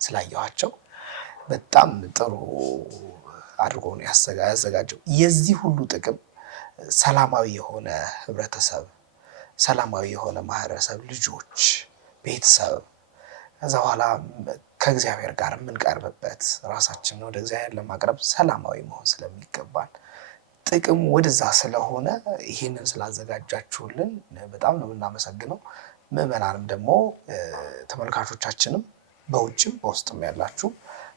ስላየኋቸው በጣም ጥሩ አድርጎ ነው ያዘጋጀው። የዚህ ሁሉ ጥቅም ሰላማዊ የሆነ ህብረተሰብ፣ ሰላማዊ የሆነ ማህበረሰብ፣ ልጆች፣ ቤተሰብ ከዛ በኋላ ከእግዚአብሔር ጋር የምንቀርብበት ራሳችንን ወደ እግዚአብሔር ለማቅረብ ሰላማዊ መሆን ስለሚገባን ጥቅሙ ወደዛ ስለሆነ ይሄንን ስላዘጋጃችሁልን በጣም ነው የምናመሰግነው። ምዕመናንም ደግሞ ተመልካቾቻችንም በውጭም በውስጥም ያላችሁ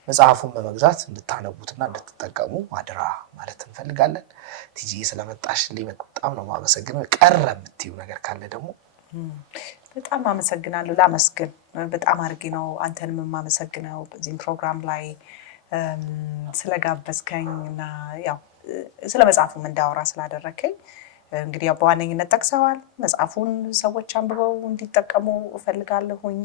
መጽሐፉን በመግዛት እንድታነቡትና እንድትጠቀሙ ማድራ ማለት እንፈልጋለን። ቲጂ ስለመጣሽልኝ በጣም ነው የማመሰግነው። ቀረ የምትይው ነገር ካለ ደግሞ? በጣም አመሰግናለሁ። ላመስግን በጣም አድርጌ ነው አንተንም የማመሰግነው በዚህም ፕሮግራም ላይ ስለጋበዝከኝ እና ያው ስለ መጽሐፉም እንዳወራ ስላደረከኝ። እንግዲህ በዋነኝነት ጠቅሰዋል። መጽሐፉን ሰዎች አንብበው እንዲጠቀሙ እፈልጋለሁኝ።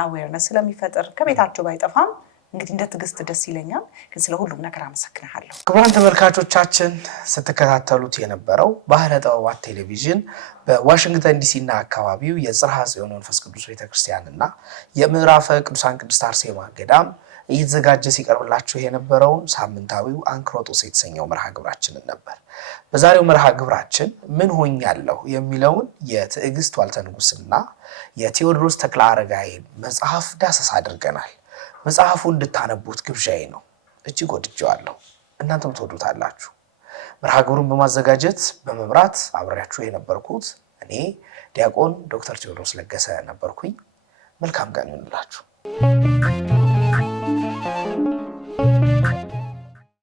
አዌርነስ ስለሚፈጥር ከቤታቸው ባይጠፋም እንግዲህ እንደ ትዕግስት ደስ ይለኛል። ግን ስለ ሁሉም ነገር አመሰግናለሁ። ክቡራን ተመልካቾቻችን ስትከታተሉት የነበረው ባህረ ጥበባት ቴሌቪዥን በዋሽንግተን ዲሲና አካባቢው የጽርሐ ጽዮን መንፈስ ቅዱስ ቤተክርስቲያንና የምዕራፈ ቅዱሳን ቅድስት አርሴማ ገዳም እየተዘጋጀ ሲቀርብላችሁ የነበረውን ሳምንታዊው አንክሮጦስ የተሰኘው መርሃ ግብራችንን ነበር። በዛሬው መርሃ ግብራችን ምን ሆኛለሁ የሚለውን የትዕግስት ዋልተ ንጉስና የቴዎድሮስ ተክለአረጋይን መጽሐፍ ዳሰሳ አድርገናል። መጽሐፉ እንድታነቡት ግብዣዬ ነው። እጅግ ወድጄዋለሁ። እናንተም ትወዱታላችሁ። መርሃ ግብሩን በማዘጋጀት በመምራት አብሬያችሁ የነበርኩት እኔ ዲያቆን ዶክተር ቴዎድሮስ ለገሰ ነበርኩኝ። መልካም ቀን ይሁንላችሁ።